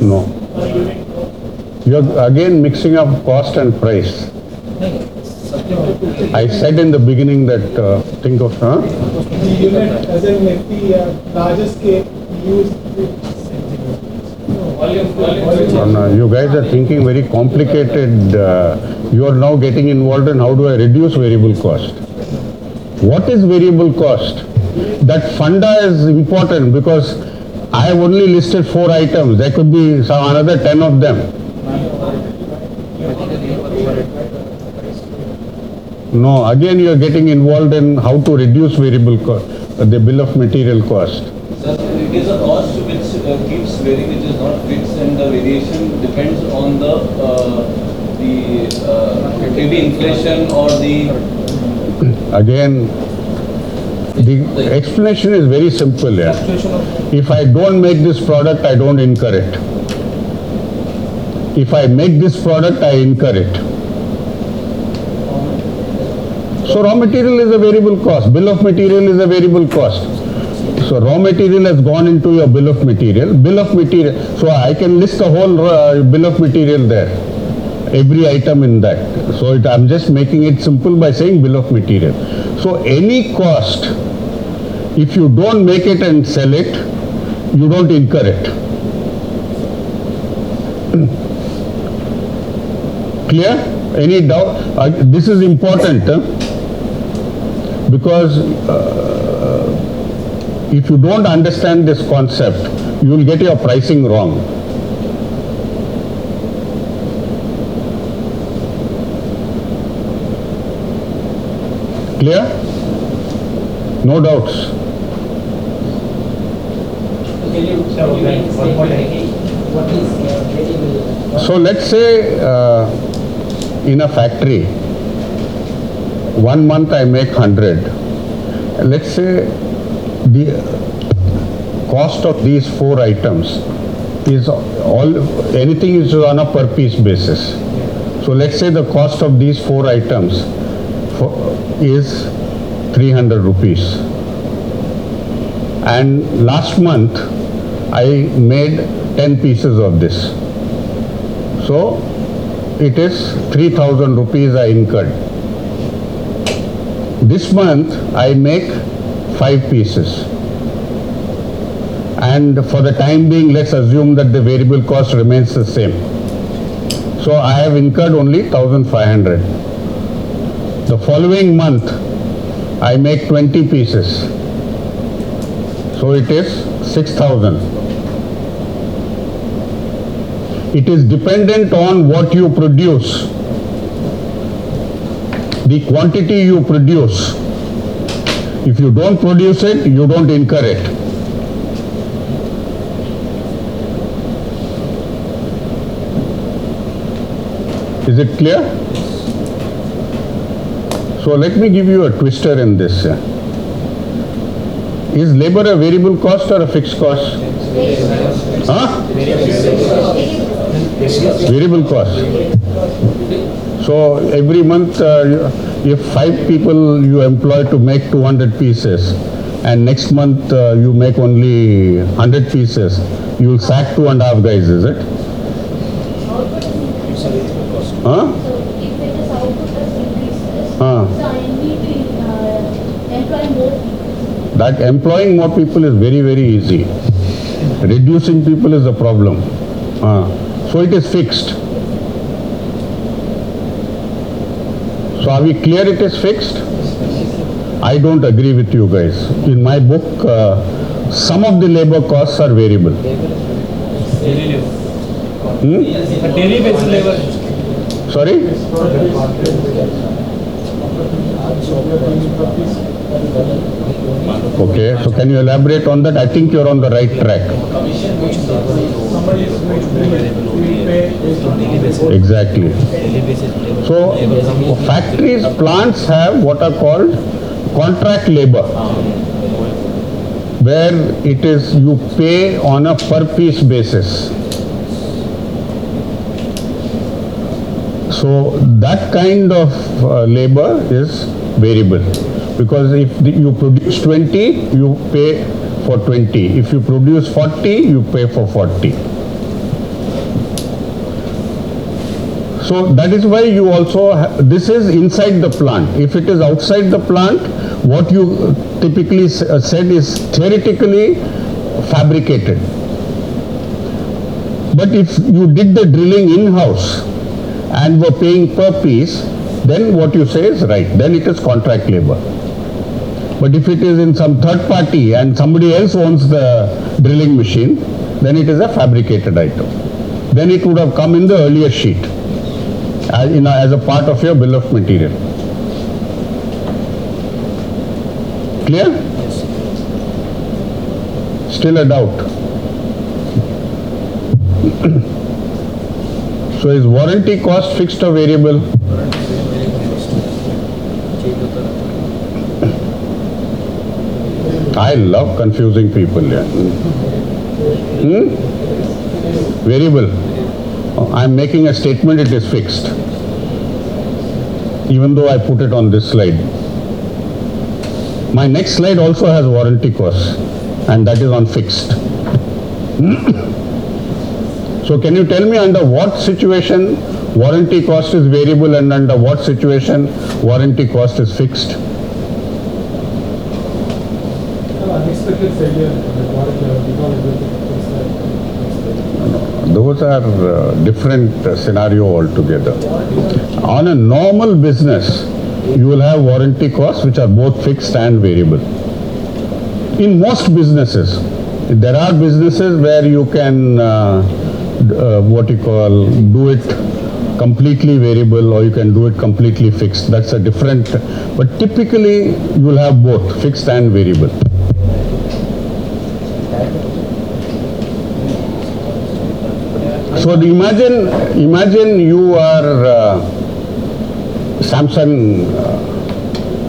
No. You're again mixing up cost and price. I said in the beginning that think of The unit, as in if the larger scale, use no, you guys are thinking very complicated. You are now getting involved in how do I reduce variable cost. What is variable cost? That funda is important because I have only listed 4 items. There could be another 10 of them. No, again you are getting involved in how to reduce variable cost, the bill of material cost. Sir, it is a cost which keeps varying, which is not fixed, and the variation depends on maybe inflation or the. Again, the explanation is very simple here. If I don't make this product, I don't incur it. If I make this product, I incur it. So raw material is a variable cost. Bill of material is a variable cost. So raw material has gone into your bill of material. Bill of material. So I can list the whole bill of material there. Every item in that. So I'm just making it simple by saying bill of material. So any cost, if you don't make it and sell it, you don't incur it. Clear? Any doubt? This is important. Because if you don't understand this concept, you will get your pricing wrong. Clear? No doubts. So let's say in a factory, 1 month I make 100. Let's say the cost of these 4 items is anything is on a per piece basis. So let's say the cost of these 4 items is 300 rupees. And last month I made 10 pieces of this. So it is 3,000 rupees I incurred. This month I make 5 pieces. And for the time being, let's assume that the variable cost remains the same. So I have incurred only 1,500. The following month I make 20 pieces. So it is 6,000. It is dependent on what you produce. The quantity you produce. If you don't produce it, you don't incur it. Is it clear? So let me give you a twister in this. Is labor a variable cost or a fixed cost? Huh? Variable cost. So every month, if 5 people you employ to make 200 pieces, and next month you make only 100 pieces, you will sack 2.5 guys, is it? Huh? So if it is output as increases, Huh. so I need to employ more people. That employing more people is very, very easy. Reducing people is a problem. So it is fixed. So are we clear it is fixed? I don't agree with you guys. In my book, some of the labor costs are variable. daily basis labor. Sorry? Okay, so can you elaborate on that? I think you're on the right track. Exactly. So factories, plants have what are called contract labor, where it is you pay on a per piece basis. So that kind of labor is variable, because if you produce 20, you pay for 20. If you produce 40, you pay for 40. So that is why you also, this is inside the plant. If it is outside the plant, what you typically said is theoretically fabricated. But if you did the drilling in-house and were paying per piece, then what you say is right. Then it is contract labor. But if it is in some third party and somebody else owns the drilling machine, then it is a fabricated item. Then it would have come in the earlier sheet as a part of your bill of material. Clear? Still a doubt? So is warranty cost fixed or variable? I love confusing people here. Variable. I am making a statement, it is fixed. Even though I put it on this slide. My next slide also has warranty costs, and that is on fixed. So can you tell me under what situation warranty cost is variable and under what situation warranty cost is fixed? Unexpected failure, Those are different scenario altogether. On a normal business, you will have warranty costs which are both fixed and variable. In most businesses, there are businesses where you can do it completely variable or you can do it completely fixed. That's a different, but typically you will have both fixed and variable. So imagine you are Samsung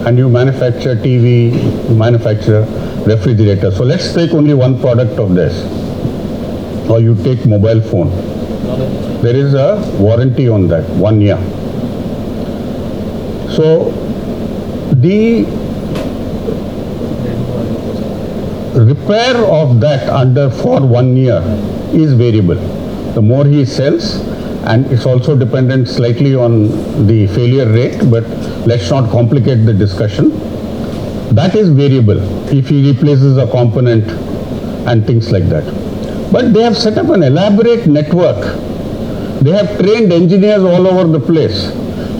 and you manufacture TV, you manufacture refrigerator. So let's take only one product of this. Or you take mobile phone. There is a warranty on that, 1 year. So the repair of that for 1 year is variable. The more he sells, and it's also dependent slightly on the failure rate, but let's not complicate the discussion. That is variable if he replaces a component and things like that. But they have set up an elaborate network. They have trained engineers all over the place.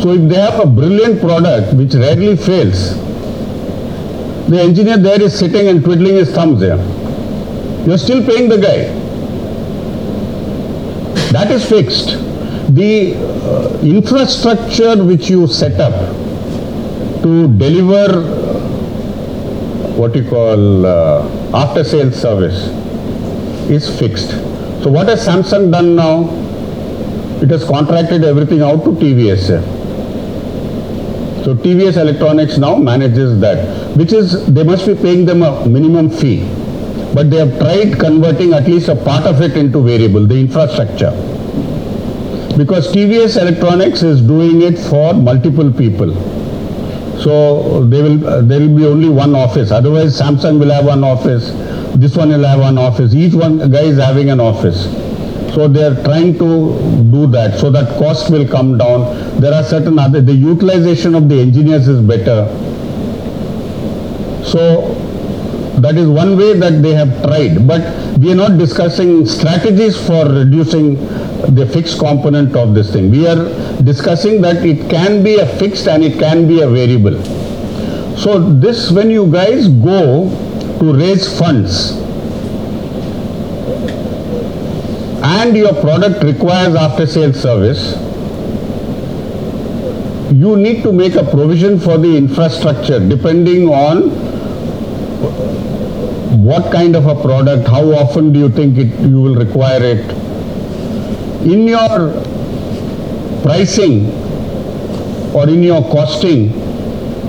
So if they have a brilliant product which rarely fails, the engineer there is sitting and twiddling his thumbs there. You're still paying the guy. That is fixed. The infrastructure which you set up to deliver after sales service is fixed. So what has Samsung done now? It has contracted everything out to TVS. So TVS Electronics now manages that, which is, they must be paying them a minimum fee. But they have tried converting at least a part of it into variable, the infrastructure. Because TVS Electronics is doing it for multiple people. So there will be only one office. Otherwise Samsung will have one office, this one will have one office. Each one guy is having an office. So they are trying to do that so that cost will come down. There are certain other, the utilization of the engineers is better. So that is one way that they have tried, but we are not discussing strategies for reducing the fixed component of this thing. We are discussing that it can be a fixed and it can be a variable. So this, when you guys go to raise funds and your product requires after sales service, you need to make a provision for the infrastructure depending on what kind of a product, how often do you think you will require it. In your pricing or in your costing,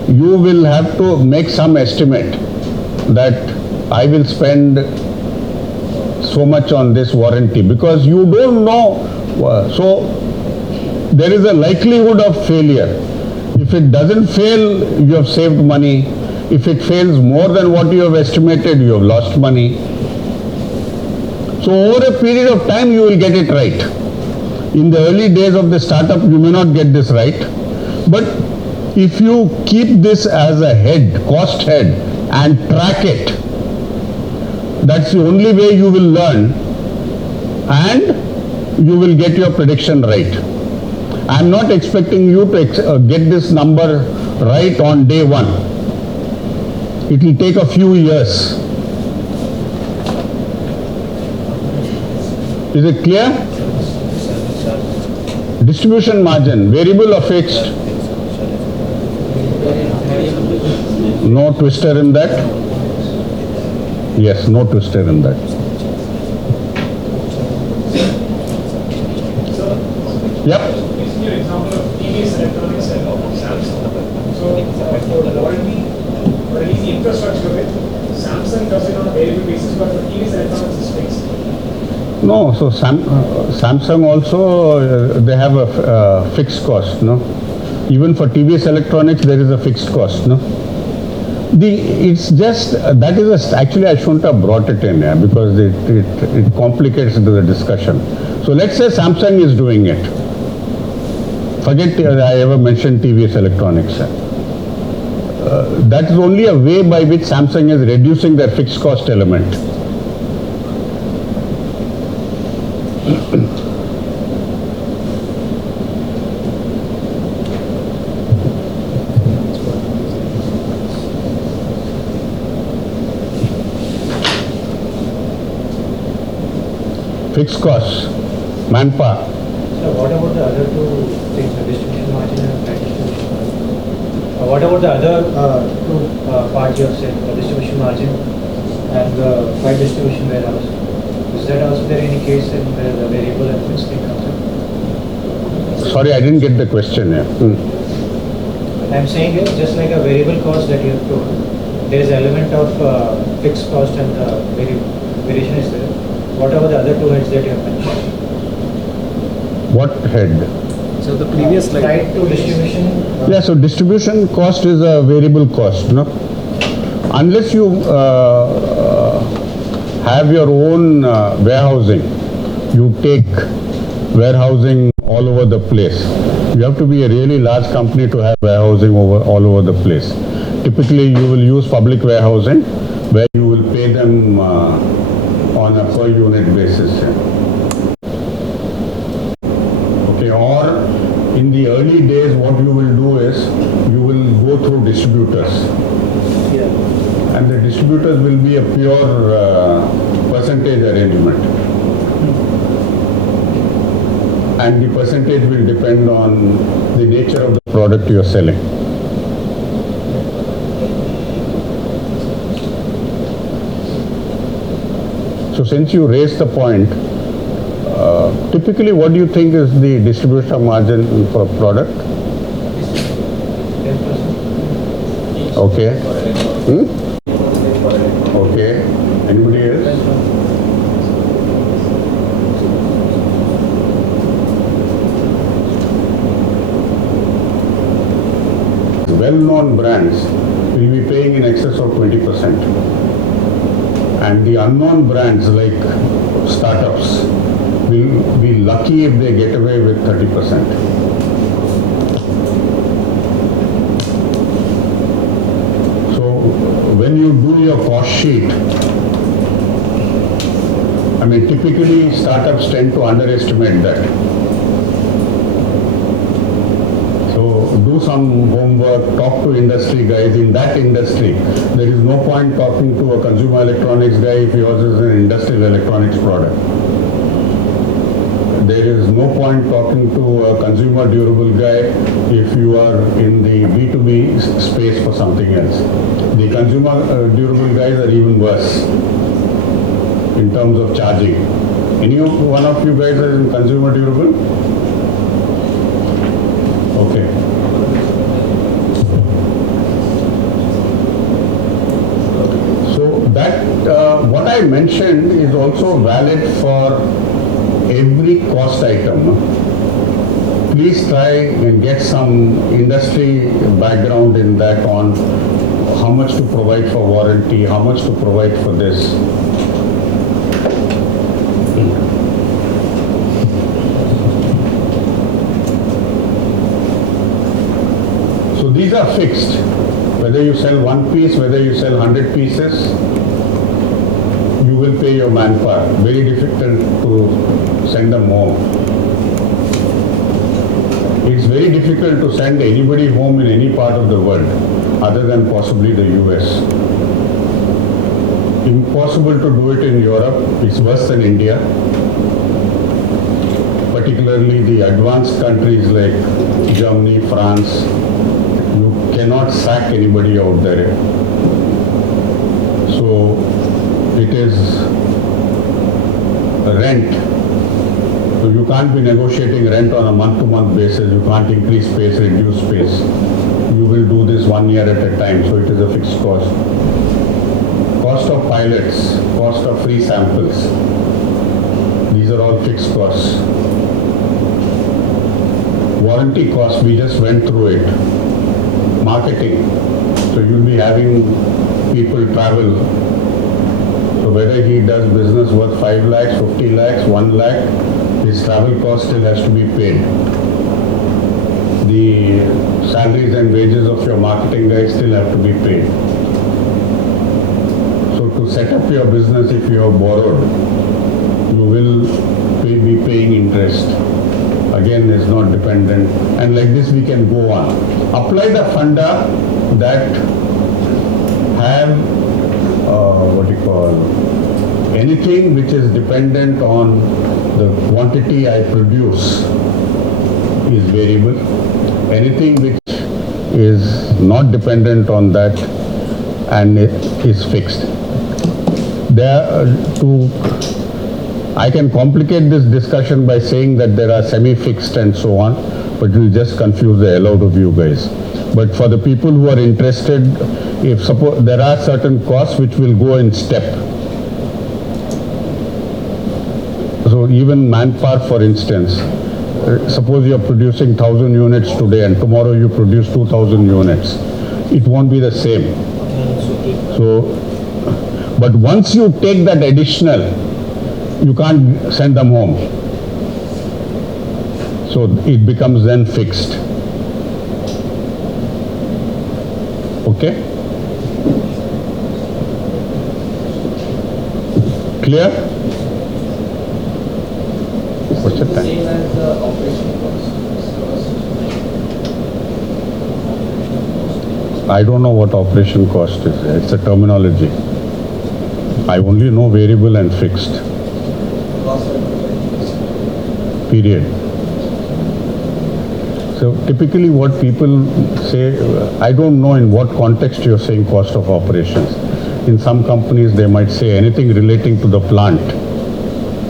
you will have to make some estimate that I will spend so much on this warranty, because you don't know. So there is a likelihood of failure. If it doesn't fail, you have saved money. If it fails more than what you have estimated, you have lost money. So over a period of time, you will get it right. In the early days of the startup, you may not get this right, but if you keep this as a head, cost head, and track it, that's the only way you will learn and you will get your prediction right. I'm not expecting you to get this number right on day one. It will take a few years. Is it clear? Distribution margin, variable or fixed? No twister in that? Yes, no twister in that. Yep. Using your example of TVS Electronics and Samsung. So, for warranty, or at least the infrastructure of it, Samsung does it on a variable basis, but for TVS Electronics is fixed. No, so Samsung also, they have a fixed cost, no? Even for TVS Electronics, there is a fixed cost, no? It's just, that is actually I shouldn't have brought it in here because it complicates the discussion. So let's say Samsung is doing it. Forget I ever mentioned TVS Electronics. That is only a way by which Samsung is reducing their fixed cost element. Fixed costs, manpower. So what about the other two things, the distribution margin and freight distribution margin? What about the other two parts you have said, the distribution margin and the freight distribution warehouse? Is that also there any case in where the variable and fixed thing comes up? Sorry, I didn't get the question here. I'm saying it's just like a variable cost that you have told. There is element of fixed cost and variation is there. What about the other two heads that you have mentioned? What head? So the previous slide. Tied to distribution. Yeah, so distribution cost is a variable cost, no? Unless you have your own warehousing, you take warehousing all over the place. You have to be a really large company to have warehousing all over the place. Typically, you will use public warehousing where you will pay them on a per unit basis. Okay, or in the early days, what you will do is you will go through distributors. And the distributors will be a pure percentage arrangement. And the percentage will depend on the nature of the product you are selling. So since you raised the point, typically what do you think is the distribution margin for a product? 10%. Okay. Okay. Anybody else? Well-known brands will be paying in excess of 20%. And the unknown brands like startups will be lucky if they get away with 30%. So when you do your cost sheet, I mean typically startups tend to underestimate that. So do some homework, talk to industry guys in that industry. There is no point talking to a consumer electronics guy if yours is an industrial electronics product. There is no point talking to a consumer durable guy if you are in the B2B space for something else. The consumer durable guys are even worse in terms of charging. One of you guys are in consumer durable? Okay. So that what I mentioned is also valid for every cost item. No? Please try and get some industry background in that on how much to provide for warranty, how much to provide for this. are fixed. Whether you sell one piece, whether you sell 100 pieces, you will pay your manpower. Very difficult to send them home. It's very difficult to send anybody home in any part of the world other than possibly the US. Impossible to do it in Europe. It's worse than India. Particularly the advanced countries like Germany, France, you cannot sack anybody out there. So it is rent. So you can't be negotiating rent on a month-to-month basis. You can't increase space, reduce space. You will do this 1 year at a time. So it is a fixed cost. Cost of pilots, cost of free samples. These are all fixed costs. Warranty costs, we just went through it. Marketing. So you'll be having people travel. So whether he does business worth 5 lakhs, 50 lakhs, 1 lakh, his travel cost still has to be paid. The salaries and wages of your marketing guys still have to be paid. So to set up your business, if you have borrowed, you will be paying interest. Again, is not dependent. And like this we can go on. Apply the funda that have, anything which is dependent on the quantity I produce is variable. Anything which is not dependent on that and it is fixed. I can complicate this discussion by saying that there are semi-fixed and so on, but it will just confuse the hell out of you guys. But for the people who are interested, if suppose there are certain costs which will go in step. So even manpower, for instance, suppose you are producing 1,000 units today and tomorrow you produce 2,000 units. It won't be the same. So, but once you take that additional, you can't send them home. So it becomes then fixed. Okay? Clear? What's the time? Same as the operation cost. I don't know what operation cost is. It's a terminology. I only know variable and fixed. Cost of Period. So typically what people say, I don't know in what context you're saying cost of operations. In some companies they might say anything relating to the plant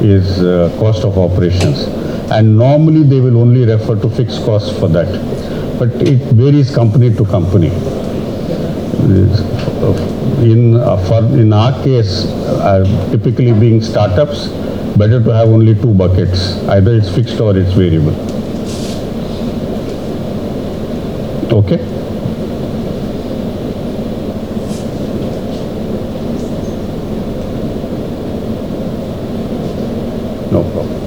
is cost of operations. And normally they will only refer to fixed costs for that. But it varies company to company. In our case, typically being startups, better to have only two buckets. Either it's fixed or it's variable. Okay? No problem.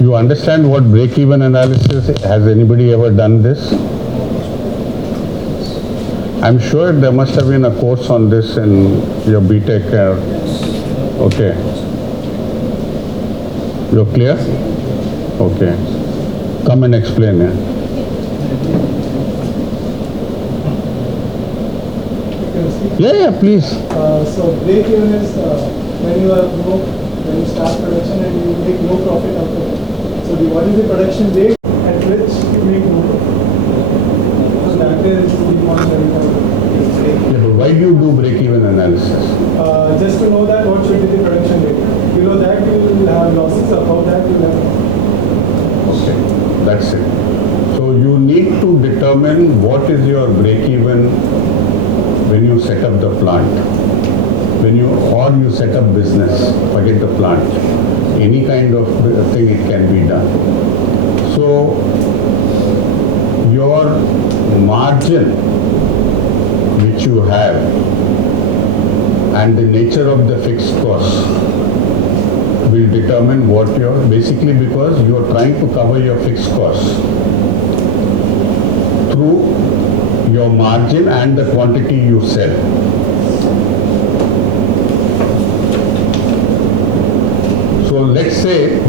You understand what break-even analysis is? Has anybody ever done this? I'm sure there must have been a course on this in your BTech. Okay. You're clear? Okay. Come and explain. Yeah, please. So break even is when you start production and you make no profit out of it. So what is the production rate at which you make no profit? So that is the point that Yeah, but why do you do break-even analysis? just to know that what should be the production rate. Below that you will have losses, above that you will have profit. Okay, that's it. So you need to determine what is your break-even when you set up the plant. Or you set up business, forget the plant. Any kind of thing it can be done. So your margin which you have and the nature of the fixed costs will determine what your, basically because you are trying to cover your fixed costs through your margin and the quantity you sell. So let's say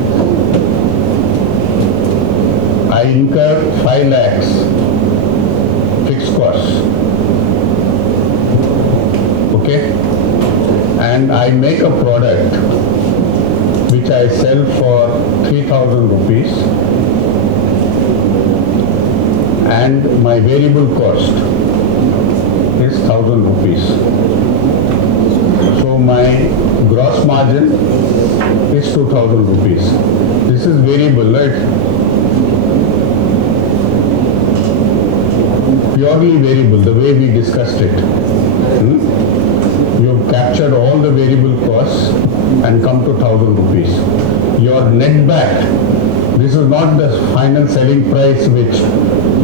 I incur 5 lakhs fixed costs, okay, and I make a product which I sell for 3,000 rupees, and my variable cost is 1,000 rupees. So my gross margin is 2,000 rupees. This is variable, right? Purely variable, the way we discussed it. You've captured all the variable costs and come to 1,000 rupees. Your net back, this is not the final selling price which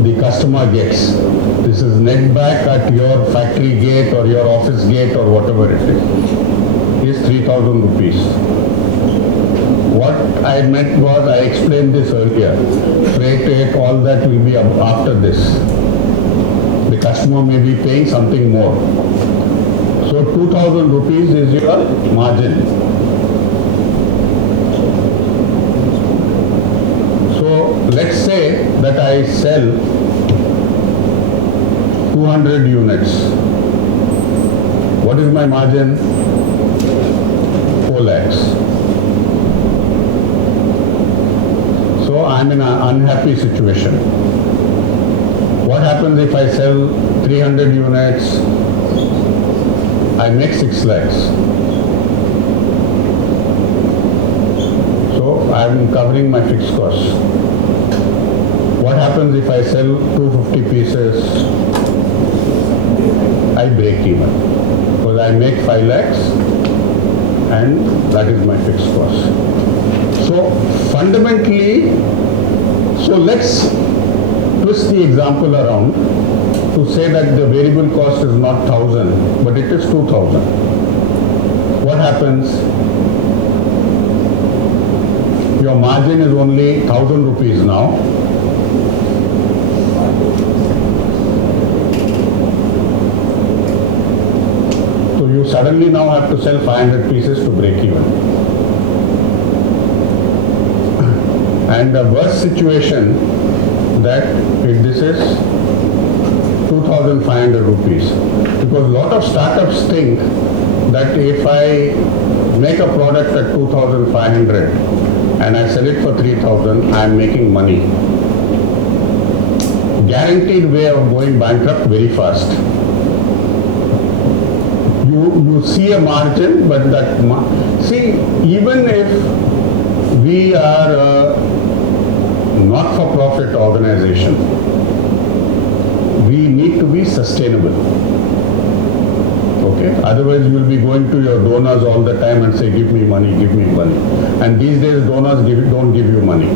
the customer gets. This is net back at your factory gate or your office gate or whatever it is 3,000 rupees. What I meant was, I explained this earlier, freight rate, all that will be after this. The customer may be paying something more. So 2,000 rupees is your margin. So let's say that I sell 200 units. What is my margin? 4 lakhs. So I'm in an unhappy situation. What happens if I sell 300 units? I make 6 lakhs. So I'm covering my fixed costs. What happens if I sell 250 pieces? I break even. Because I make 5 lakhs and that is my fixed cost. So fundamentally, so let's twist the example around to say that the variable cost is not 1,000, but it is 2,000. What happens? Your margin is only 1,000 rupees now. So you suddenly now have to sell 500 pieces to break even. And the worst situation that if this is 2,500 rupees, because a lot of startups think that if I make a product at 2,500 and I sell it for 3,000, I am making money. Guaranteed way of going bankrupt very fast. You see a margin, but that, see, even if we are a not-for-profit organization, we need to be sustainable. Okay? Otherwise, you will be going to your donors all the time and say, give me money, give me money. And these days, donors don't give you money.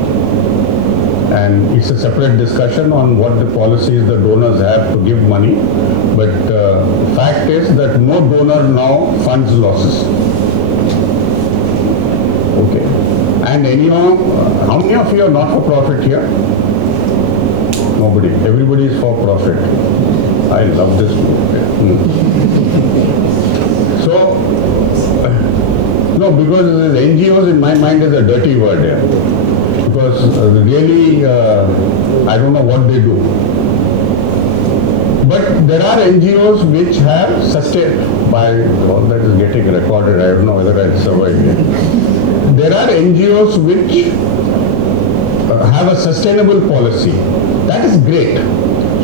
And it's a separate discussion on what the policies the donors have to give money. But fact is that no donor now funds losses. Okay. And anyhow, how many of you are not for profit here? Nobody. Everybody is for profit. I love this movie. So, no, because NGOs in my mind is a dirty word here. Because really, I don't know what they do. But there are NGOs which have sustained, by all that is getting recorded, I don't know whether I'll survive it. There are NGOs which have a sustainable policy. That is great.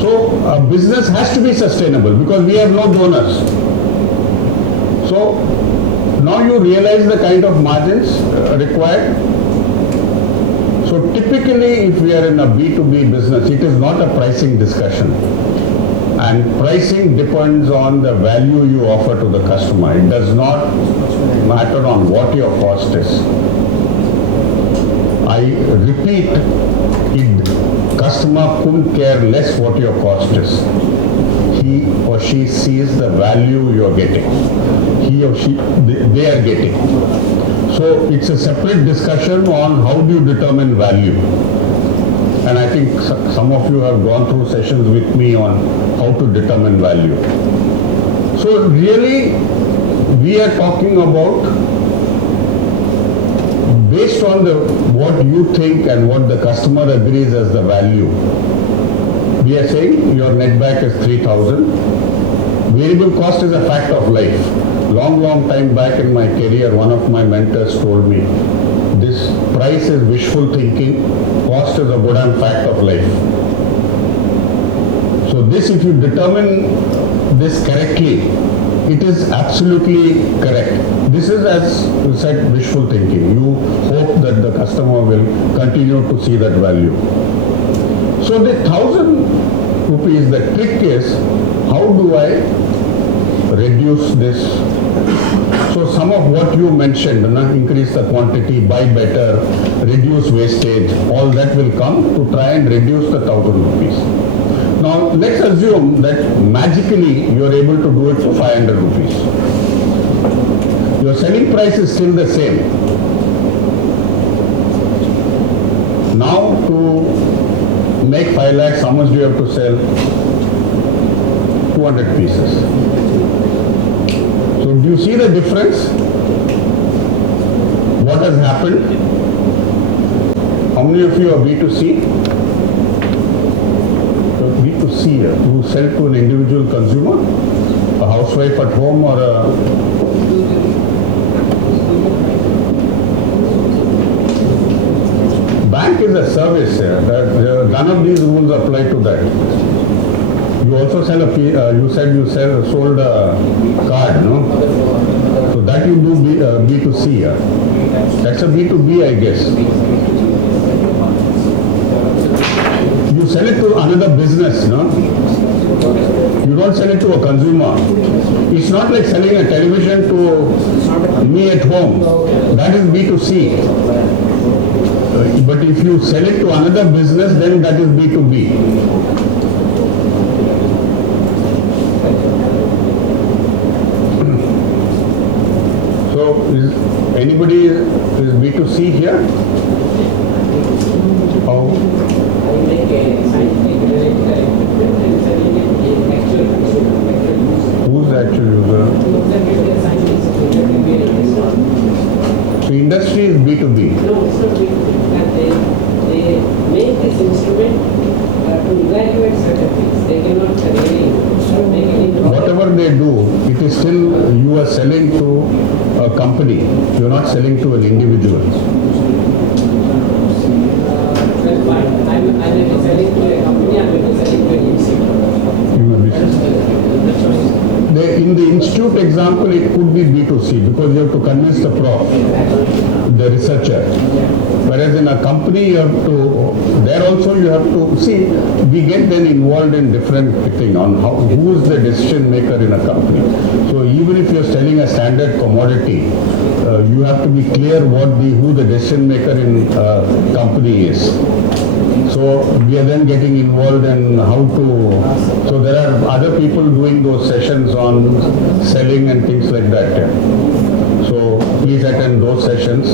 So a business has to be sustainable because we have no donors. So now you realize the kind of margins required. So typically if we are in a B2B business, it is not a pricing discussion. And pricing depends on the value you offer to the customer. It does not matter on what your cost is. I repeat, customer couldn't care less what your cost is. He or she sees the value you're getting. He or she, they are getting. So it's a separate discussion on how do you determine value. And I think some of you have gone through sessions with me on how to determine value. So really, we are talking about based on what you think and what the customer agrees as the value. We are saying your net back is 3,000. Variable cost is a fact of life. Long time back in my career, one of my mentors told me, this price is wishful thinking, cost is a good and fact of life. So this, if you determine this correctly, it is absolutely correct. This is, as you said, wishful thinking. You hope that the customer will continue to see that value. So the 1,000 rupees, the trick is, how do I reduce this? So some of what you mentioned, increase the quantity, buy better, reduce wastage, all that will come to try and reduce the 1,000 rupees. Now let's assume that magically you are able to do it for 500 rupees. Your selling price is still the same. Now to make 5 lakhs, how much do you have to sell? 200 pieces. So do you see the difference? What has happened? How many of you are B2C? So B2C, you sell to an individual consumer, a housewife at home or a... Bank is a service. None of these rules apply to that. You also sell you said you sold a card, no? So that you do B2C. That's a B2B, I guess. You sell it to another business, no? You don't sell it to a consumer. It's not like selling a television to me at home. That is B2C. But if you sell it to another business, then that is B2B. So, is anybody is B2C here? How? Who's the actual user? So industry is B2B. No, it's not they make this instrument to evaluate certain things. They cannot really make any Whatever they do, it is still you are selling to a company. You are not selling to an individual. Well, fine. I'm selling to a company, I'm selling to an institute. You will be in the institute example, it could be B2C because you have to convince the prof, the researcher. Whereas in a company, you have to, there also you have to, see, we get then involved in different thing on who is the decision maker in a company. So even if you're selling a standard commodity, you have to be clear who the decision maker in a company is. So we are then getting involved in how to, so there are other people doing those sessions on selling and things like that. So please attend those sessions.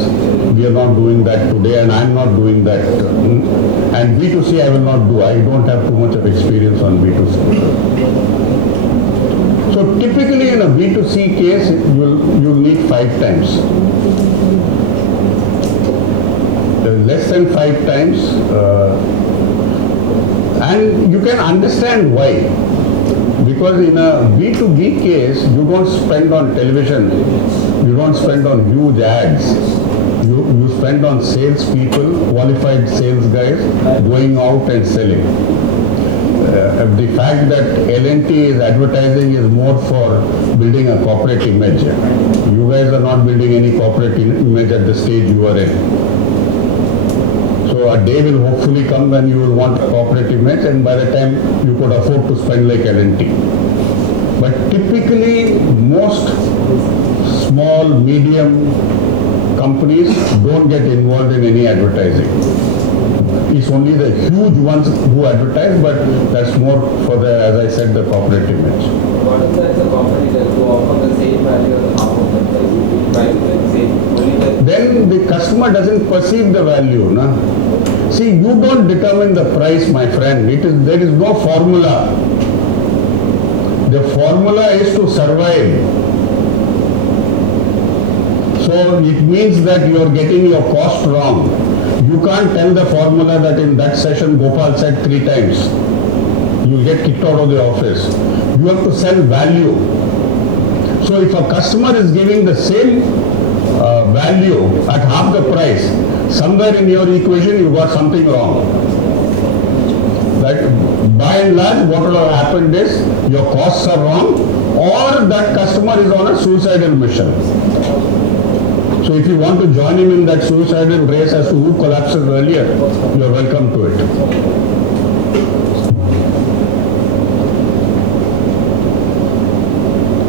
We are not doing that today and I am not doing that. And B2C I will not do. I don't have too much of experience on B2C. So typically in a B2C case, you'll need 5 times. Less than 5 times, and you can understand why. Because in a B2B case, you don't spend on television, you don't spend on huge ads. You spend on sales people, qualified sales guys, going out and selling. The fact that L&T is advertising is more for building a corporate image. You guys are not building any corporate image at the stage you are in. So a day will hopefully come when you will want a corporate image and by the time you could afford to spend like L&T. But typically most small, medium companies don't get involved in any advertising. It's only the huge ones who advertise, but that's more for the, as I said, the corporate image. What if the company that to offer the same value as half of the price? Only the They the customer doesn't perceive the value. Na? See, you don't determine the price, my friend. There is no formula. The formula is to survive. So it means that you are getting your cost wrong. You can't tell the formula that in that session Gopal said 3 times. You get kicked out of the office. You have to sell value. So if a customer is giving the same value at half the price, somewhere in your equation you got something wrong. That by and large what will have happened is your costs are wrong, or that customer is on a suicidal mission. So if you want to join him in that suicidal race as to who collapses earlier, you are welcome to it.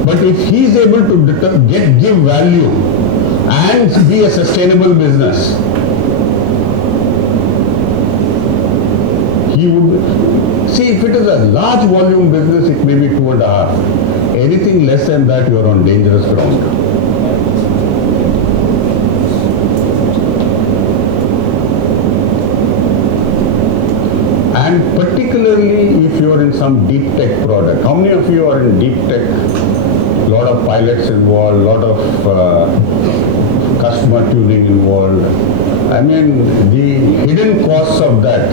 But if he is able to give value and be a sustainable business, he would see. If it is a large volume business, it may be 2.5. Anything less than that, you are on dangerous ground. And particularly if you are in some deep tech product. How many of you are in deep tech? Lot of pilots involved, lot of customer tuning involved. I mean, the hidden costs of that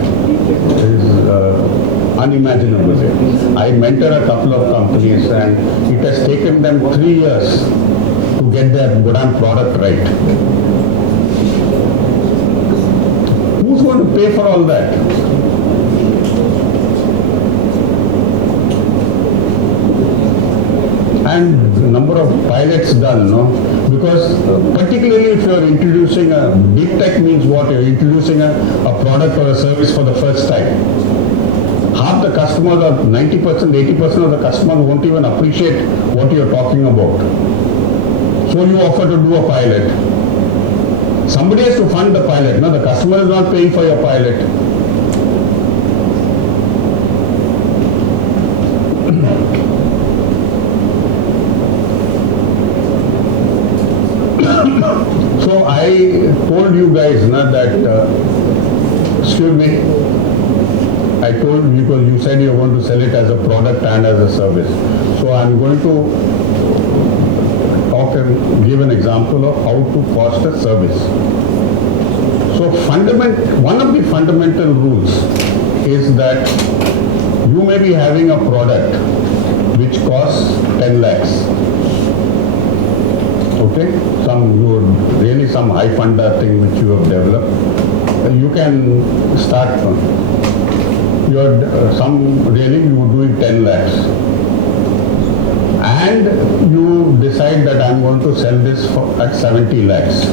is unimaginable. I mentor a couple of companies and it has taken them 3 years to get their Godam product right. Who's going to pay for all that? And the number of pilots done, no? Because particularly if you are introducing a deep tech, means what? You are introducing a product or a service for the first time. Half the customers, or 90%, 80% of the customers won't even appreciate what you are talking about. So you offer to do a pilot. Somebody has to fund the pilot, no? The customer is not paying for your pilot. So I told you guys that, excuse me, I told you because you said you're going to sell it as a product and as a service. So I'm going to talk and give an example of how to cost a service. So one of the fundamental rules is that you may be having a product which costs 10 lakhs. Okay, some high funder thing which you have developed. You can start from you would do it 10 lakhs. And you decide that I'm going to sell this at 70 lakhs.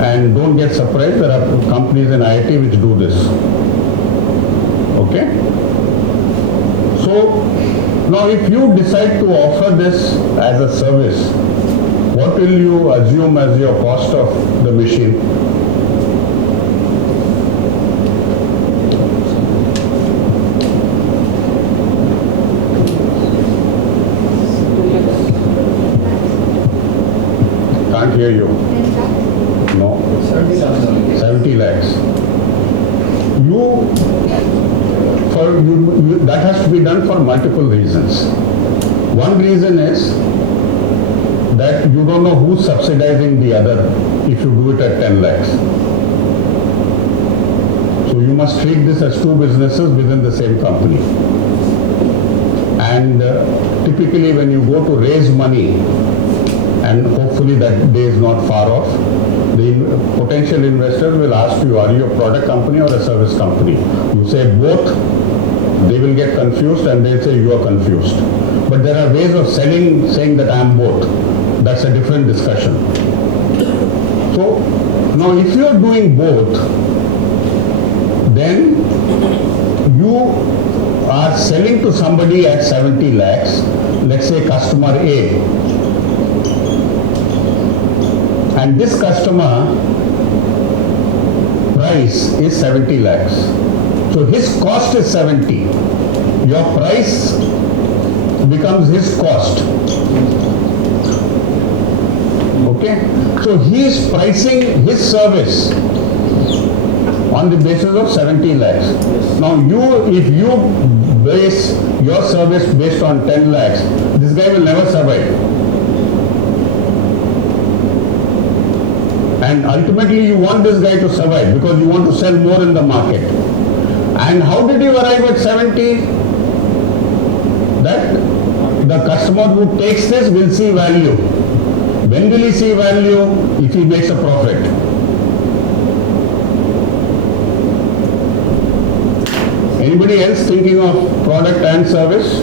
And don't get surprised, there are companies in IT which do this. Okay? So, now if you decide to offer this as a service, what will you assume as your cost of the machine? Can't hear you. No. 70 lakhs. That has to be done for multiple reasons. One reason is that you don't know who's subsidizing the other if you do it at 10 lakhs. So you must treat this as two businesses within the same company. And typically when you go to raise money, and hopefully that day is not far off, the potential investors will ask you, are you a product company or a service company? You say both, they will get confused and they'll say you are confused. But there are ways of saying that I am both. That's a different discussion. So now if you are doing both, then you are selling to somebody at 70 lakhs, let's say customer A. And this customer price is 70 lakhs. So his cost is 70. Your price becomes his cost. Okay? So he is pricing his service on the basis of 70 lakhs. Now if you base your service based on 10 lakhs, this guy will never survive. And ultimately you want this guy to survive because you want to sell more in the market. And how did you arrive at 70? That the customer who takes this will see value. When will he see value? If he makes a profit. Anybody else thinking of product and service?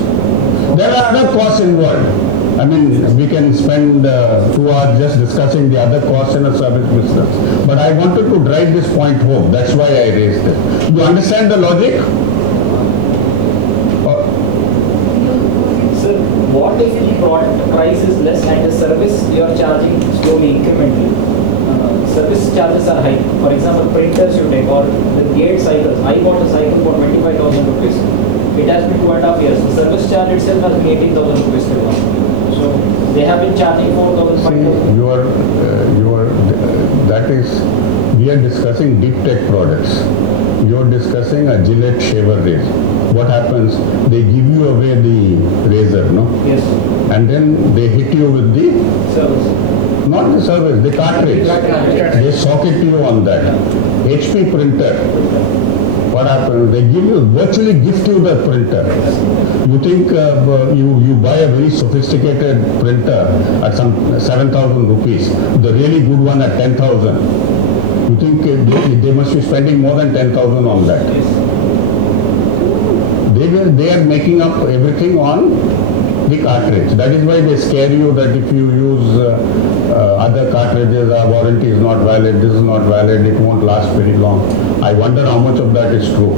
There are other costs involved. I mean, we can spend 2 hours just discussing the other costs in a service business. But I wanted to drive this point home. That's why I raised it. You understand the logic? Sir, what if the product price is less and the service you are charging slowly, incrementally? Service charges are high. For example, printers you take or the gate cycles. I bought a cycle for 25,000 rupees. It has been 2.5 years. The service charge itself has been 18,000 rupees till now. So they have been charging 4,000, 5,000. We are discussing deep tech products. You're discussing a Gillette shaver razor. What happens? They give you away the razor, no? Yes. And then they hit you with the, Service. not the service, the cartridge. They socket you on that. HP printer. What happens? They give you, virtually gift you the printer. You think you buy a very sophisticated printer at some 7,000 rupees, the really good one at 10,000. You think they must be spending more than 10,000 on that. They are making up everything on the cartridge. That is why they scare you that if you use other cartridges, our warranty is not valid, this is not valid, it won't last very long. I wonder how much of that is true.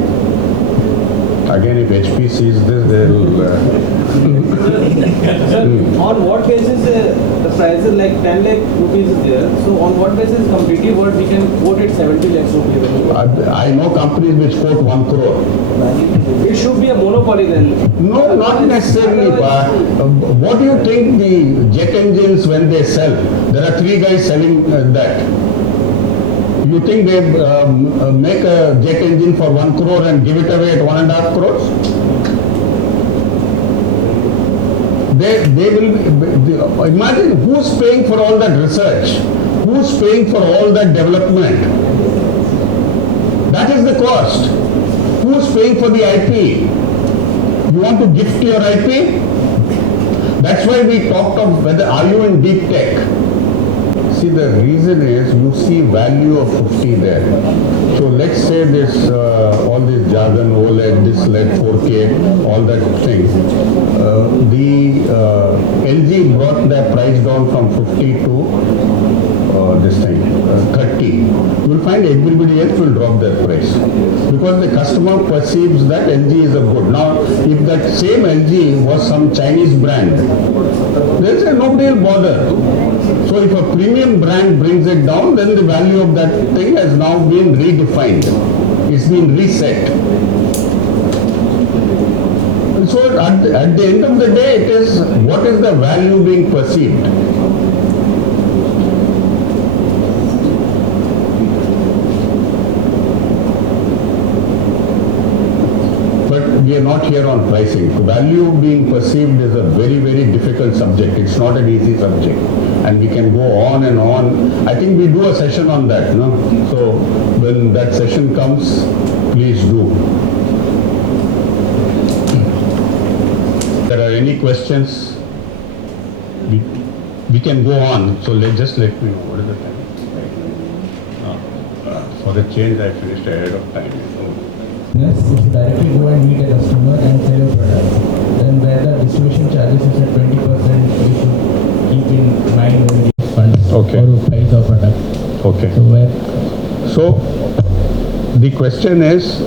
Again, if HP sees this, they'll... Sir, on what basis the price is like 10 lakh rupees is there? So on what basis completely what we can quote it 70 lakhs rupees? I know companies which quote 1 crore. It should be a monopoly then. No, not necessarily. What do you think the jet engines when they sell? There are 3 guys selling that. You think they make a jet engine for 1 crore and give it away at 1.5 crores? They will, imagine who's paying for all that research? Who's paying for all that development? That is the cost. Who's paying for the IP? You want to gift your IP? That's why we talked of whether are you in deep tech. See, the reason is you see value of 50 there. So let's say this, all this jargon, OLED, this LED, 4K, all that thing. LG brought their price down from 50 to 30. You will find everybody else will drop their price because the customer perceives that LG is a good. Now, if that same LG was some Chinese brand, they'll say nobody will bother. So if a premium brand brings it down, then the value of that thing has now been redefined. It's been reset. So at the end of the day, it is what is the value being perceived. We are not here on pricing. Value being perceived is a very, very difficult subject. It's not an easy subject. And we can go on and on. I think we do a session on that. No? So when that session comes, please do. If there are any questions, we can go on. So just let me know. What is the time? For the change, I finished ahead of time. Yes, if you directly go and meet a customer and sell your product, then where the distribution charges is at 20%, you should keep in mind when you fund Okay. or price of product. Okay. So So the question is,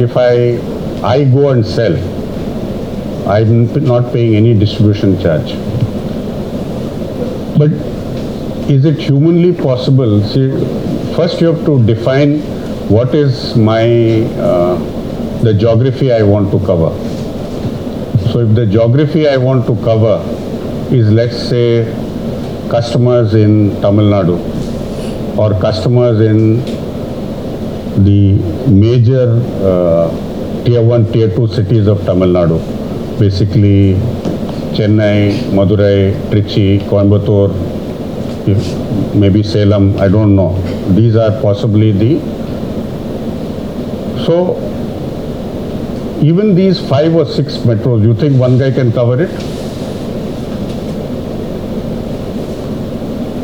if I go and sell, I'm not paying any distribution charge. But is it humanly possible? See, first you have to define what is the geography I want to cover. So if the geography I want to cover is, let's say, customers in Tamil Nadu or customers in the major tier 1, tier 2 cities of Tamil Nadu, basically Chennai, Madurai, Trichy, Coimbatore, maybe Salem, I don't know. These are possibly the... So, even these 5 or 6 metros, you think one guy can cover it?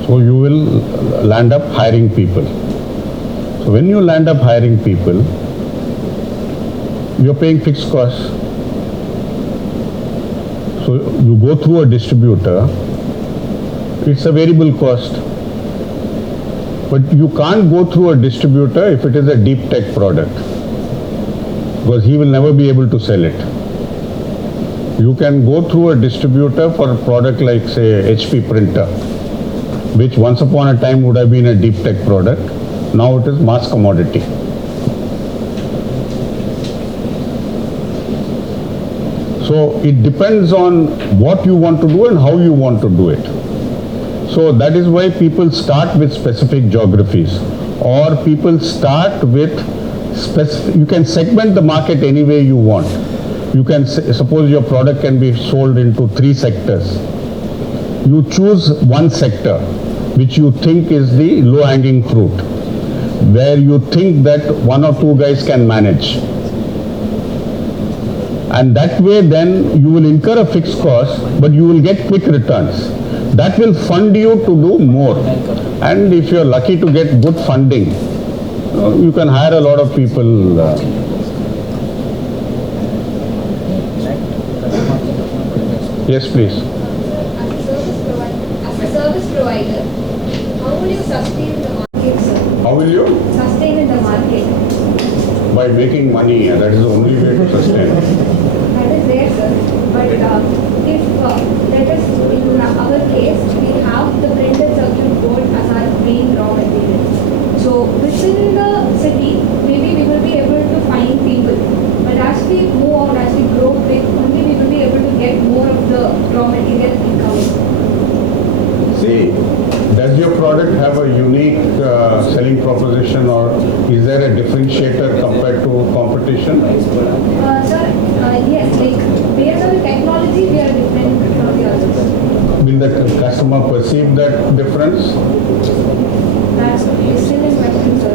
So you will land up hiring people. So when you land up hiring people, you're paying fixed costs. So you go through a distributor, it's a variable cost. But you can't go through a distributor if it is a deep tech product, because he will never be able to sell it. You can go through a distributor for a product like, say, HP printer, which once upon a time would have been a deep tech product. Now it is mass commodity. So it depends on what you want to do and how you want to do it. So that is why people start with specific geographies, or people start with specific, you can segment the market any way you want. You can suppose your product can be sold into 3 sectors. You choose one sector which you think is the low hanging fruit, where you think that 1 or 2 guys can manage. And that way then you will incur a fixed cost, but you will get quick returns. That will fund you to do more. And if you're lucky to get good funding, you can hire a lot of people. Yes, please. As a service provider, how will you sustain the market, sir? How will you? Sustain in the market. By making money, and that is the only way to sustain. That is there, sir. But if let us, in our case, we have the printed circuit board as our main raw material. So within the city, maybe we will be able to find people. But as we move on, as we grow big, only we will be able to get more of the raw material incoming. See, does your product have a unique selling proposition, or is there a differentiator compared to competition? Sir, yes, like based on the technology, we are different from the others. Will the customer perceive that difference? That's still in question, sir.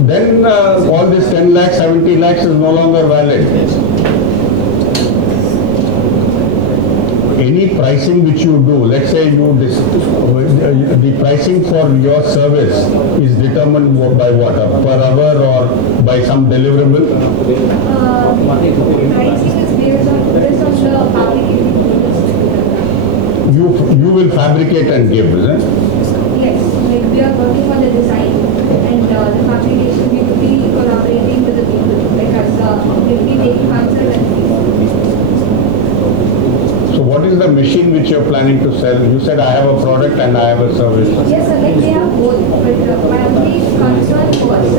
Then all this 10 lakhs, 70 lakhs is no longer valid. Any pricing which you do, let's say the pricing for your service is determined by what? Per hour or by some deliverable? Pricing is based on the fabricating units. You will fabricate and give, isn't it? Yes, like we are working on the design and the fabrication we will be collaborating with the people, like as we will be taking consultancy. So what is the machine which you're planning to sell? You said I have a product and I have a service. Yes, sir, like we have both, but my only concern was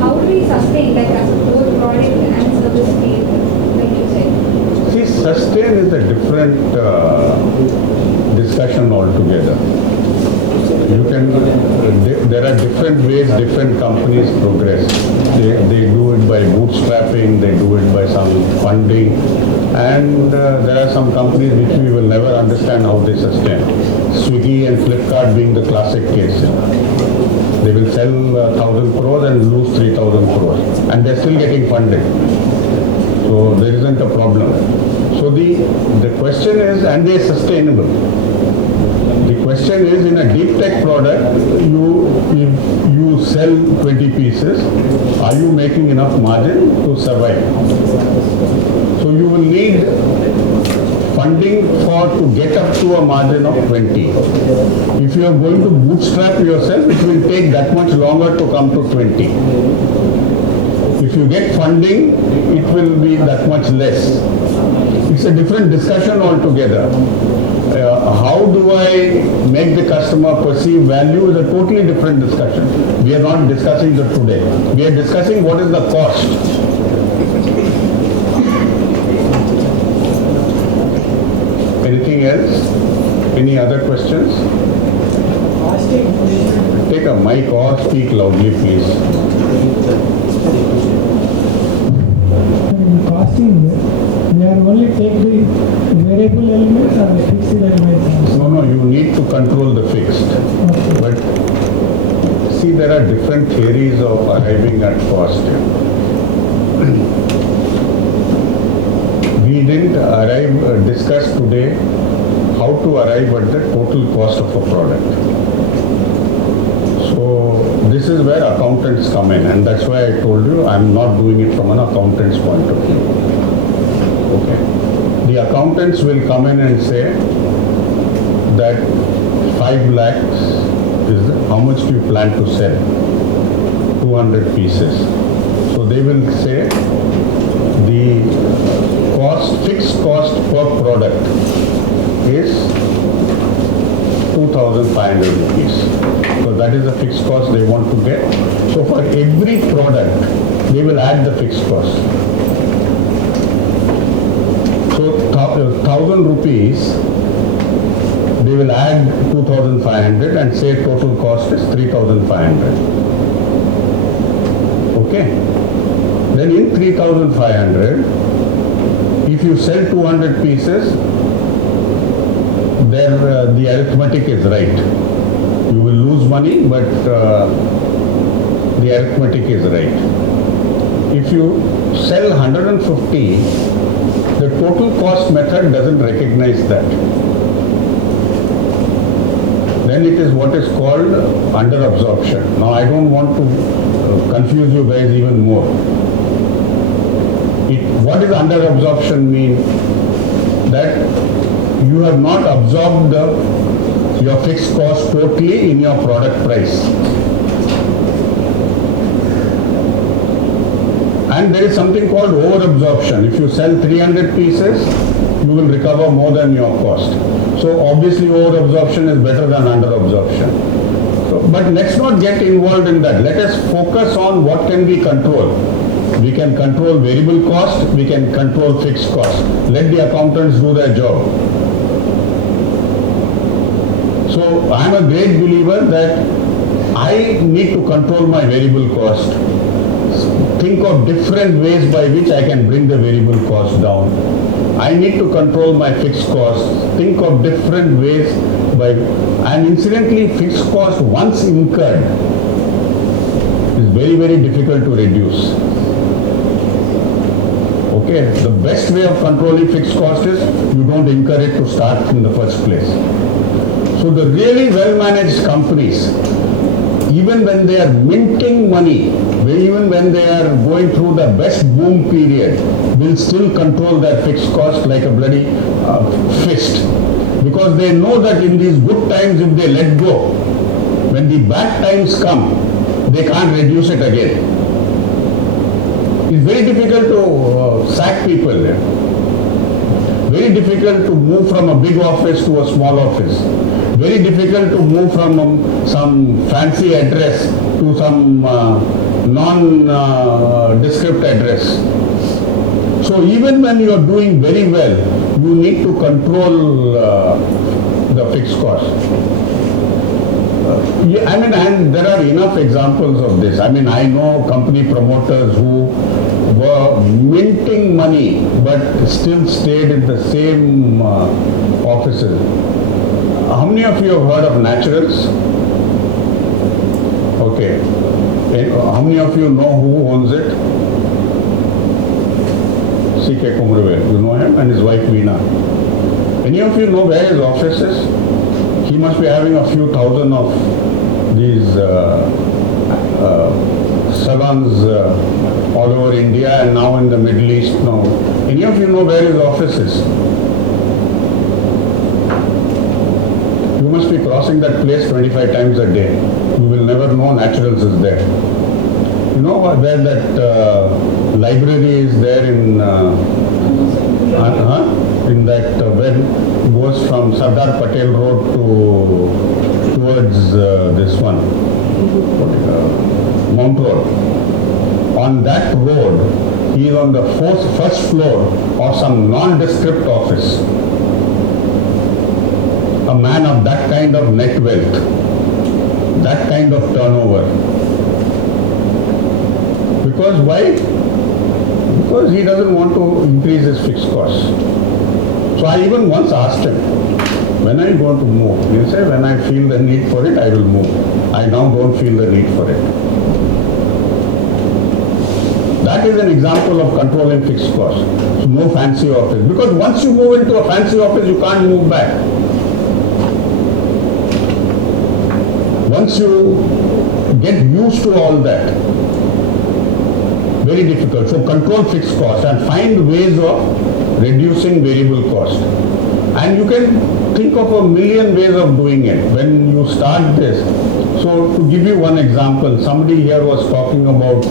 how do we sustain, like as both product and service scale, like you said. See, sustain is a different discussion altogether. You can, there are different ways different companies progress. They do it by bootstrapping, they do it by some funding, and there are some companies which we will never understand how they sustain. Swiggy and Flipkart being the classic case. They will sell 1,000 crores and lose 3,000 crores, and they're still getting funded. So there isn't a problem. So the question is, and they're sustainable. The question is, in a deep tech product, if you sell 20 pieces, are you making enough margin to survive? So you will need funding to get up to a margin of 20. If you are going to bootstrap yourself, it will take that much longer to come to 20. If you get funding, it will be that much less. It's a different discussion altogether. How do I make the customer perceive value is a totally different discussion. We are not discussing that today. We are discussing what is the cost. Anything else? Any Any other questions? Fasting. Take a mic or speak loudly, please. In fasting, they are only take the variable elements or the fixed elements. No, you need to control the fixed. Okay. But see, there are different theories of arriving at cost. We didn't discuss today how to arrive at the total cost of a product. So this is where accountants come in, and that's why I told you I'm not doing it from an accountant's point of view. Okay. The accountants will come in and say that 5 lakhs is how much do you plan to sell? 200 pieces. So they will say the fixed cost per product is 2,500 rupees. So that is the fixed cost they want to get. So for every product, they will add the fixed cost. So 1,000 rupees, they will add 2,500 and say total cost is 3,500. Okay. Then in 3,500, if you sell 200 pieces, there the arithmetic is right. You will lose money, but the arithmetic is right. If you sell 150, the total cost method doesn't recognize that. Then it is what is called under absorption. Now I don't want to confuse you guys even more. What does under absorption mean? That you have not absorbed your fixed cost totally in your product price. And there is something called over absorption. If you sell 300 pieces, you will recover more than your cost. So obviously over absorption is better than under absorption. So, but let's not get involved in that. Let us focus on what can be controlled. We can control variable cost, we can control fixed cost. Let the accountants do their job. So I am a great believer that I need to control my variable cost. Think of different ways by which I can bring the variable cost down. I need to control my fixed costs. Think of different ways and incidentally fixed cost once incurred is very, very difficult to reduce. Okay, the best way of controlling fixed cost is you don't incur it to start in the first place. So the really well-managed companies, even when they are minting money, even when they are going through the best boom period, will still control their fixed cost like a bloody fist. Because they know that in these good times, if they let go, when the bad times come, they can't reduce it again. It's very difficult to sack people there. Very difficult to move from a big office to a small office. Very difficult to move from some fancy address to some non-descript address. So even when you are doing very well, you need to control the fixed cost. And there are enough examples of this. I mean, I know company promoters who were minting money but still stayed in the same offices. How many of you have heard of Naturals? Okay. How many of you know who owns it? C.K. Kumruvel. You know him and his wife Veena. Any of you know where his office is? He must be having a few thousand of these salons all over India and now in the Middle East. No. Any of you know where his office is? You must be crossing that place 25 times a day. You will never know Naturals is there. You know where that library is there in that where it goes from Sardar Patel Road towards this one, Mount Road. On that road, he is on the first floor of some nondescript office. a man of that kind of net wealth, that kind of turnover. Because why? Because he doesn't want to increase his fixed costs. So I even once asked him, when are you going to move? He said, when I feel the need for it, I will move. I now don't feel the need for it. That is an example of controlling fixed costs. So no fancy office. Because once you move into a fancy office, you can't move back. Once you get used to all that, very difficult. So control fixed costs and find ways of reducing variable cost. And you can think of a million ways of doing it when you start this. So to give you one example, somebody here was talking about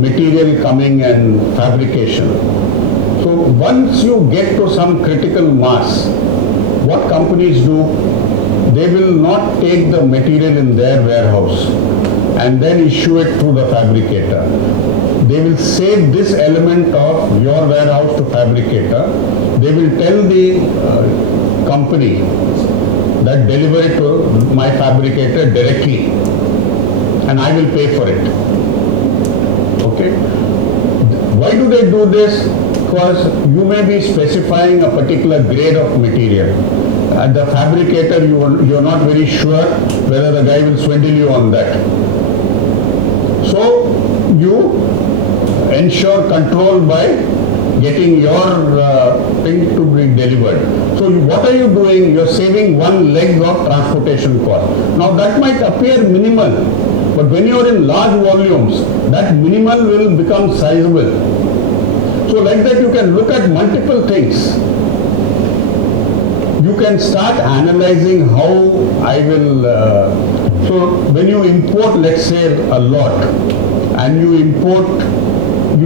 material coming and fabrication. So once you get to some critical mass, what companies do, they will not take the material in their warehouse and then issue it to the fabricator. They will save this element of your warehouse to fabricator. They will tell the company that deliver it to my fabricator directly and I will pay for it. Okay? Why do they do this? Because you may be specifying a particular grade of material. At the fabricator, you are not very sure whether the guy will swindle you on that. So you ensure control by getting your thing to be delivered. So what are you doing? You're saving one leg of transportation cost. Now that might appear minimal, but when you're in large volumes, that minimal will become sizable. So like that you can look at multiple things. You can start analyzing how I will, so when you import, let's say, a lot, and you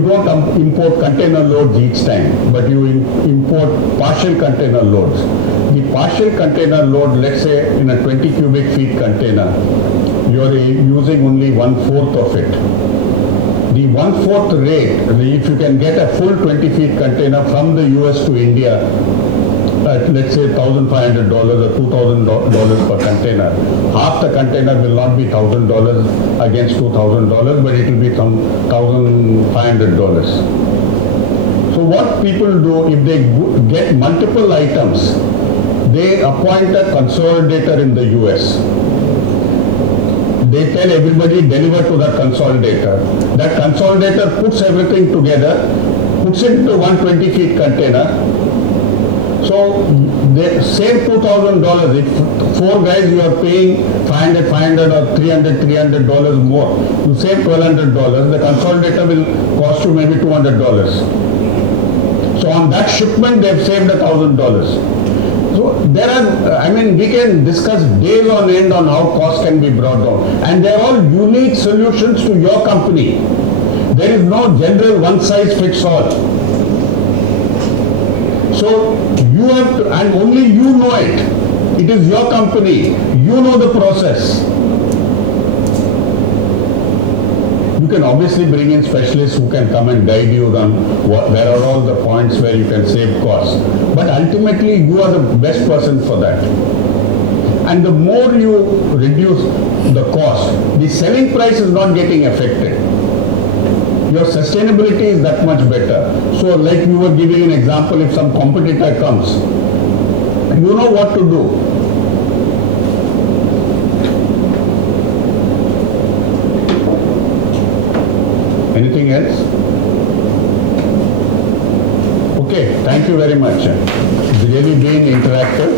don't import container loads each time, but you import partial container loads. The partial container load, let's say in a 20 cubic feet container, you are using only 1/4 of it. The 1/4 rate, if you can get a full 20 feet container from the US to India, at let's say $1,500 or $2,000 per container, half the container will not be $1,000 against $2,000, but it will be some $1,500. So what people do, if they get multiple items, they appoint a consolidator in the US. They tell everybody deliver to that consolidator. That consolidator puts everything together, puts it into 120 feet container. So they save $2,000. If 4 guys you are paying $500 or $300 more, you save $1,200. The consolidator will cost you maybe $200. So on that shipment they have saved $1,000. So there are, we can discuss days on end on how cost can be brought down. And they are all unique solutions to your company. There is no general one size fits all. So you have to, and only you know it. It is your company. You know the process. You can obviously bring in specialists who can come and guide you on where are all the points where you can save costs. But ultimately you are the best person for that. And the more you reduce the cost, the selling price is not getting affected. Your sustainability is that much better. So like you were giving an example, if some competitor comes, you know what to do. Anything else? Okay, thank you very much. It's really been interactive.